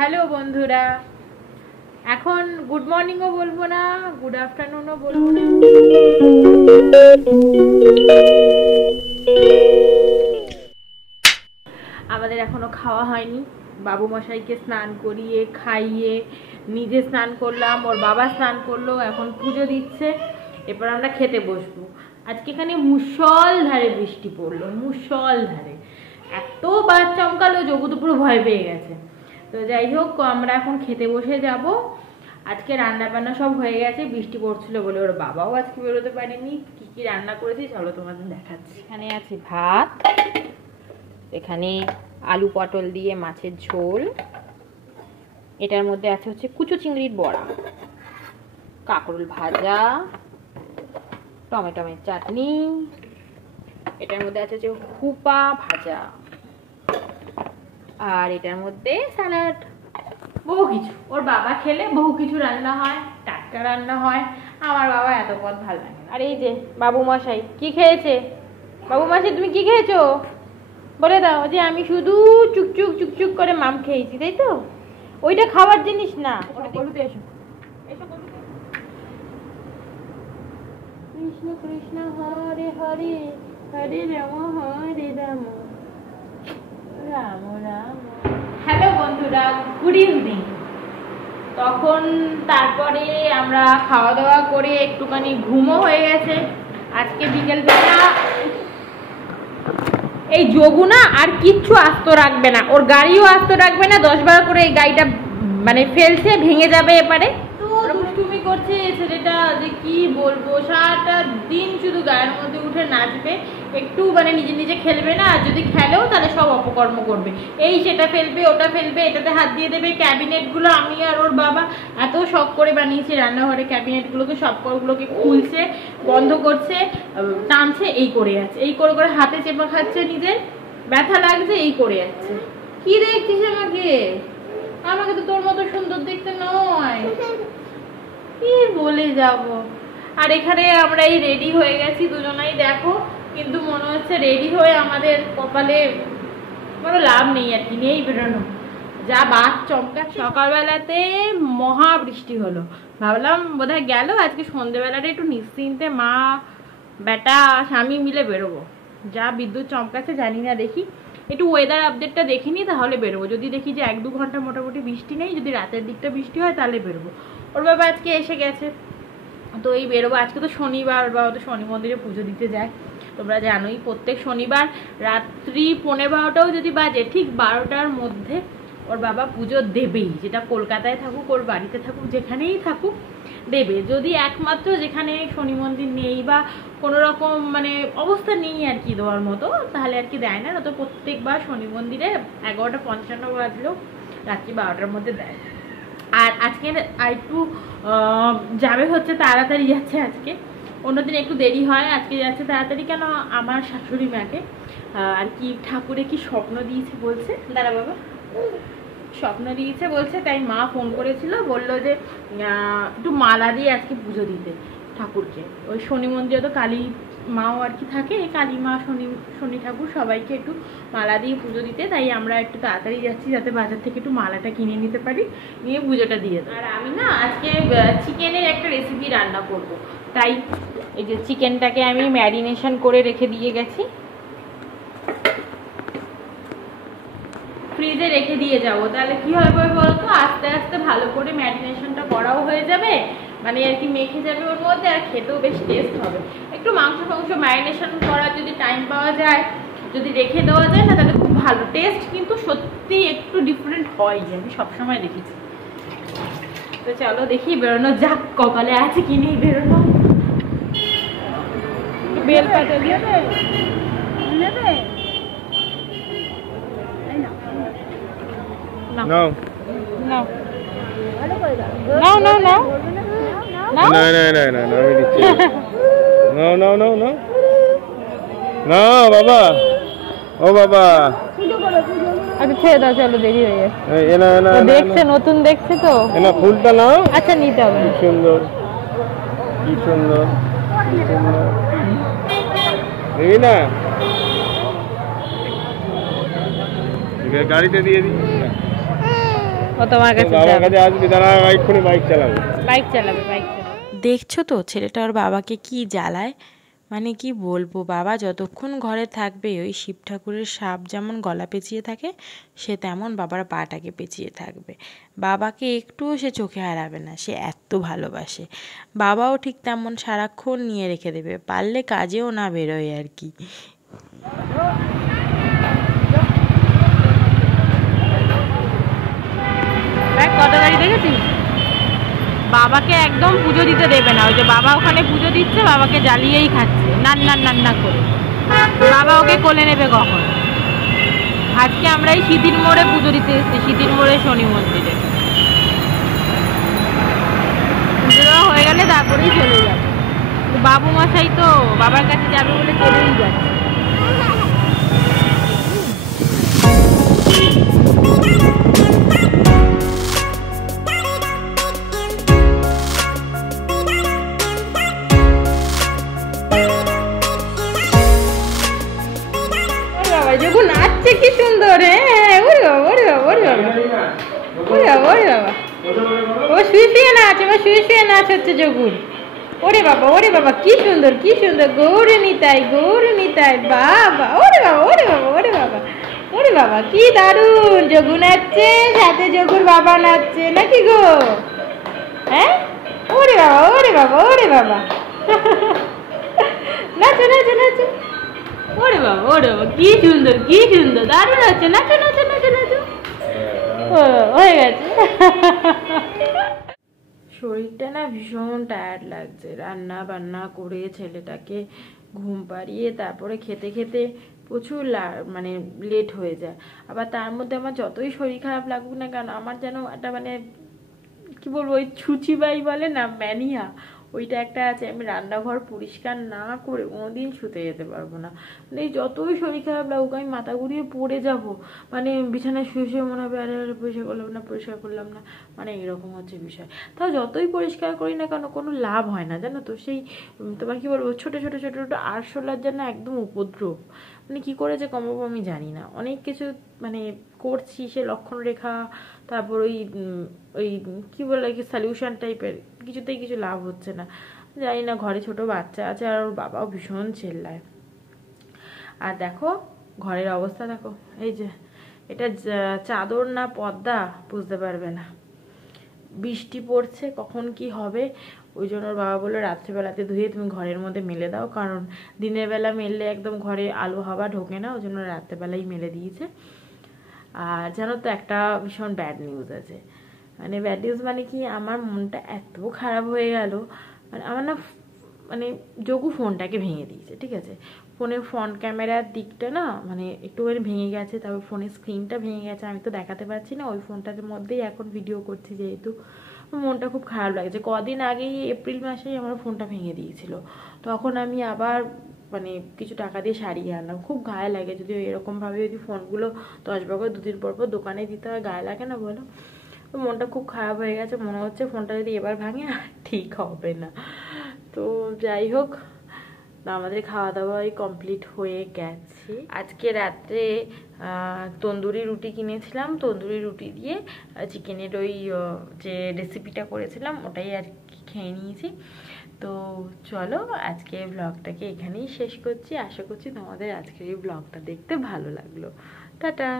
Hello বন্ধুরা, এখন good মর্নিংও বলবো না, গুড আফটারনুনও বলবো না। আমাদের এখনো খাওয়া হয়নি। বাবু মশাইকে স্নান করিয়ে খাইয়ে নিজে স্নান করলাম, ওর বাবা স্নান করলো, এখন পুজো দিচ্ছে, এরপর আমরা খেতে বসবো। আজকে এখানে মুষলধারে বৃষ্টি পড়লো, মুষলধারে এত বাদ চমকালো যোগু তো পুরো ভয় পেয়ে গেছে। তো যাই হোক, আমরা এখন খেতে বসে যাব। আজকে রান্না বান্না সব হয়ে গেছে, বৃষ্টি পড়ছিল বলে ওর বাবাও আজকে বেরোতে পারেনি। কি কি রান্না করেছি চলো তোমাদের দেখাচ্ছি। এখানে আছে ভাত, এখানে আলু পটল দিয়ে মাছের ঝোল, এটার মধ্যে আছে হচ্ছে কুচো চিংড়ির বড়া, কাঁকরোল ভাজা, টমেটোমের চাটনি, এটার মধ্যে আছে হচ্ছে হুপা ভাজা, আর এটার মধ্যে স্যালাড। বহু কিছু, ওর বাবা খেলে বহু কিছু রান্না হয়, টাটকা রান্না হয়। আমার বাবা এত পদ ভালো লাগে। আর এই যে বাবু মশাই কি খেয়েছে? বাবু মশাই তুমি কি খেয়েছো বলে দাও। যে আমি শুধু চুকচুক চুকচুক করে মাম খেয়েছি, তাই তো? ওইটা খাওয়ার জিনিস না। গরুতে এসো, কৃষ্ণ কৃষ্ণ হরে হরে, হরে রাম হরে রাম, রাম রাম। হ্যালো বন্ধুরা, গুড ইভিনিং। তখন তারপরে আমরা খাওয়া দাওয়া করে একটুখানি ঘুমও হয়ে গেছে। আজকে বিকেলবেলা এই যোগু না আর কিচ্ছু আস্ত রাখবে না, ওর গাড়িও আস্ত রাখবে না। 10-12 করে এই গাড়িটা মানে ফেলছে, ভেঙে যাবে এপারে। দুষ্টুমি করছে ছেলেটা, যে কি বলবো, সারাটা দিন শুধু গায়ের মধ্যে উঠে নাচবে, একটু মানে নিজে নিজে খেলবে না। আর যদি খেলেও তাহলে সব অপকর্ম করবে, এই সেটা ফেলবে, ওটা ফেলবে, এটাতে হাত দিয়ে দেবে। ক্যাবিনেটগুলো আমি আর ওর বাবা এত শখ করে বানিয়েছি, রান্নাঘরে ক্যাবিনেটগুলোকে সবগুলোকে খুলছে, বন্ধ করছে, টানছে, এই করে যাচ্ছে, এই করে করে হাতে চেপে খাচ্ছে, নিজের ব্যথা লাগছে, এই করে যাচ্ছে। কি দেখছিস আমাকে? আমাকে তো তোর মতো সুন্দর দেখতে নয়, কি বলে যাব। আর এখানে আমরা এই রেডি হয়ে গেছি দুজনাই, দেখো, কিন্তু মনে হচ্ছে রেডি হয়ে আমাদের কপালে কোনো লাভ নেই আর কি, নেই বেরোনো, যা বাদ চমকা। সকালবেলাতে মহা বৃষ্টি হলো, ভাবলাম বোধহয় গেল, আজকে সন্ধ্যেবেলাটা একটু নিশ্চিন্তে মা বেটা স্বামী মিলে বেরোবো। যা বিদ্যুৎ চমকাচ্ছে জানি না, দেখি একটু ওয়েদার আপডেটটা দেখিনি, তাহলে বেরোবো। যদি দেখি যে 1-2 ঘন্টা মোটামুটি বৃষ্টি নেই, যদি রাতের দিকটা বৃষ্টি হয় তাহলে বেরোবো। ওর বাবা আজকে এসে গেছে, তো এই বেরোবো। আজকে তো শনিবার, ওর বাবা তো শনি মন্দিরে পুজো দিতে যায়, তোমরা জানোই। প্রত্যেক শনিবার রাত্রি 11:15টাও যদি বাজে, ঠিক 12টার মধ্যে ওর বাবা পুজো দেবেই। যেটা কলকাতায় থাকুক, ওর বাড়িতে থাকুক, যেখানেই থাকুক দেবে। যদি একমাত্র যেখানে শনি মন্দির নেই বা কোনো রকম মানে অবস্থা নেই আর কি দেওয়ার মতো, তাহলে আর কি দেয় না। তো প্রত্যেকবার শনি মন্দিরে 11:55 বাজলেও রাত্রি 12টার মধ্যে দেয়। আর আজকে আর একটু যাবে হচ্ছে তাড়াতাড়ি যাচ্ছে আজকে, অন্যদিন একটু দেরি হয়, আজকে যাচ্ছে তাড়াতাড়ি। কেন, আমার শাশুড়ি মাকে আর কি ঠাকুরে কি স্বপ্ন দিয়েছে বলছে, দাঁড়া বাবা, স্বপ্ন দিয়েছে বলছে, তাই মা ফোন করেছিল, বললো যে একটু মালা দিয়ে আজকে পুজো দিতে ঠাকুরকে। ওই শনি মন্দিরে তো কালী মাও আর কি থাকে, কালী মা, শনি ঠাকুর, সবাইকে একটু মালা দিয়ে পুজো দিতে। তাই আমরা একটু তাড়াতাড়ি যাচ্ছি, যাতে বাজার থেকে একটু মালাটা কিনে নিতে পারি, নিয়ে পুজোটা দিয়ে দেবো। আর আমি না আজকে চিকেনের একটা রেসিপি রান্না করব, তাই এই যে চিকেনটাকে আমি ম্যারিনেশন করে রেখে দিয়ে গেছি, ফ্রিজে রেখে দিয়ে যাবো। তাহলে কি হবে বলতো, আস্তে আস্তে ভালো করে ম্যারিনেশনটা করাও হয়ে যাবে, মানে আর কি মেখে যাবে ওর মধ্যে, আর খেতেও বেশ টেস্ট হবে। একটু মাংস ম্যারিনেশন করার যদি টাইম পাওয়া যায়, যদি রেখে দেওয়া যায় না, তাহলে খুব ভালো টেস্ট, কিন্তু সত্যি একটু ডিফারেন্ট হয়, আমি সবসময় দেখেছি। তো চলো দেখি বেরোনো যাক, কপালে আছে কি নেই বেরোনো। বেল পাতা দিয়ে নেবে। No. No. No. No, no, no. No. No, no, no, no, no. No, no, no, no. No, বাবা। ও বাবা। আচ্ছা ছেড়ে দাও, চলো দেরি হয়ে যাচ্ছে। এনা এনা দেখছে, নতুন দেখছে তো। এনা ফুলটা নাও। আচ্ছা নিতে হবে। কি সুন্দর, কি সুন্দর, কি সুন্দর। এই না গাড়িতে দিয়ে দিই। ও তোমার কাছে বাবার কাছে আসবি, দাঁড়া এক্ষুনি বাইক চালাবে। বাইক চালাবে। দেখছো তো ছেলেটা ওর বাবাকে কি জ্বালায়, মানে কি বলবো, বাবা যতক্ষণ ঘরে থাকবে ওই শিব ঠাকুরের সাপ যেমন গলা পেঁচিয়ে থাকে সে তেমন বাবার পাটাকে পেঁচিয়ে থাকবে। বাবাকে একটুও সে চোখে হারাবে না, সে এত ভালোবাসে। বাবাও ঠিক তেমন সারাক্ষণ নিয়ে রেখে দেবে, পারলে কাজেও না বেরোয় আর কি। কত গাড়ি দেখেছিস? বাবাকে একদম পুজো দিতে দেবে না, ওই যে বাবা ওখানে পুজো দিচ্ছে, বাবাকে জ্বালিয়েই খাচ্ছে নান্না করে। বাবা ওকে কোলে নেবে কখন? আজকে আমরা এই সিঁথির মোড়ে পুজো দিতে এসেছি, সিঁথির মোড়ে শনি মন্দিরে। পুজো দেওয়া হয়ে গেলে তারপরেই চলে যাবে। বাবু মশাই তো বাবার কাছে যাবে বলে চলেই যাচ্ছে। যখন নাচছে কি সুন্দর, হ্যাঁ ওরে বাবা ওরে বাবা ওরে বাবা ওরে বাবা ওরে বাবা, ও শুয়ে নাচ, এবার শুয়ে নাচ হচ্ছে যখন। ওরে বাবা কি সুন্দর কি সুন্দর, গৌর নিতাই বাবা, ওরে বাবা ওরে বাবা ওরে বাবা ওরে বাবা, কি দারুণ। যোগু নাচছে, সাথে যোগুর বাবা নাচছে নাকি গো? হ্যাঁ ওরে বাবা ওরে বাবা ওরে বাবা, নাচো নাচো নাচো। ওরে বাবা কি সুন্দর দারুণ আছে, নাচো নাচো নাচো নাচো। হয়ে গেছে। শরীরটা না ভীষণ টায়ার্ড লাগছে, রান্না বান্না করে ছেলেটাকে ঘুম পাড়িয়ে তারপরে খেতে খেতে প্রচুর মানে লেট হয়ে যায়। আবার তার মধ্যে আমার যতই শরীর খারাপ লাগুক না কেন, আমার যেন একটা মানে কি বলবো, ওই ছুচিবাই বলে না, ম্যানিয়া, ওইটা একটা আছে। আমি রান্নাঘর পরিষ্কার না করে কোনোদিন শুতে যেতে পারবো না। মানে যতই শরীর খারাপ লাগুক আমি মাথা ঘুরিয়ে পড়ে যাব, মানে বিছানায় শুয়ে মনে হবে আরে পরিষ্কার করলাম না, মানে এরকম হচ্ছে বিষয়। তাও যতই পরিষ্কার করি না কেন কোনো লাভ হয় না জানো তো। সেই তোমার কি বলবো, ছোটো আরশোলার জন্য একদম উপদ্রব, মানে কি করে যে কমাবো আমি জানি না। অনেক কিছু মানে করছি, সে লক্ষণ রেখা, তারপর ওই কি বলে কি সলিউশন টাইপের, কিছুতেই কিছু লাভ হচ্ছে না। জানি না, ঘরে ছোট বাচ্চা আছে আর ওর বাবাও ভীষণ চেল্লায়। আর দেখো ঘরের অবস্থা দেখো, এই যে এটা চাদর না পর্দা বুঝতে পারবে না। বৃষ্টি পড়ছে, কখন কি হবে, ওই জন্য ওর বাবা বললো রাত্রেবেলাতে ধুয়ে তুমি ঘরের মধ্যে মেলে দাও, কারণ দিনের বেলা মেললে একদম ঘরে আলো হাওয়া ঢোকে না, ওই জন্য রাত্রেবেলাই মেলে দিয়েছে। আর জানো তো একটা ভীষণ ব্যাড নিউজ আছে, মানে ব্যাড নিউজ মানে কি, আমার মনটা এত খারাপ হয়ে গেল। মানে আমার না মানে যোগু ফোনটাকে ভেঙে দিয়েছে, ঠিক আছে। ফোনের ফ্রন্ট ক্যামেরার দিকটা না মানে একটুখানি ভেঙে গেছে, তারপর ফোনের স্ক্রিনটা ভেঙে গেছে, আমি তো দেখাতে পারছি না, ওই ফোনটার মধ্যেই এখন ভিডিও করছি যেহেতু। মনটা খুব খারাপ লাগছে। কদিন আগেই এপ্রিল মাসেই আমার ফোনটা ভেঙে দিয়েছিল, তখন আমি আবার মানে কিছু টাকা দিয়ে সারিয়ে আনলাম। খুব গায়ে লাগে, যদি এরকমভাবে যদি ফোনগুলো 10 বছর 2 দিন পর দোকানে দিতে হয়, গায়ে লাগে না বলো? মনটা খুব খারাপ হয়ে গেছে, মনে হচ্ছে ফোনটা যদি এবার ভাঙে ঠিক হবে না। তো যাই হোক, আমাদের খাওয়া দাওয়াই কমপ্লিট হয়ে গেছে। আজকে রাত্রে তন্দুরি রুটি কিনেছিলাম, তন্দুরি রুটি দিয়ে চিকেনের ওই যে রেসিপিটা করেছিলাম ওটাই আর কি খেয়ে নিয়েছি। তো চলো আজকে ব্লগটাকে এখানেই শেষ করছি। আশা করছি তোমাদের আজকের এই ব্লগটা দেখতে ভালো লাগলো। টাটা।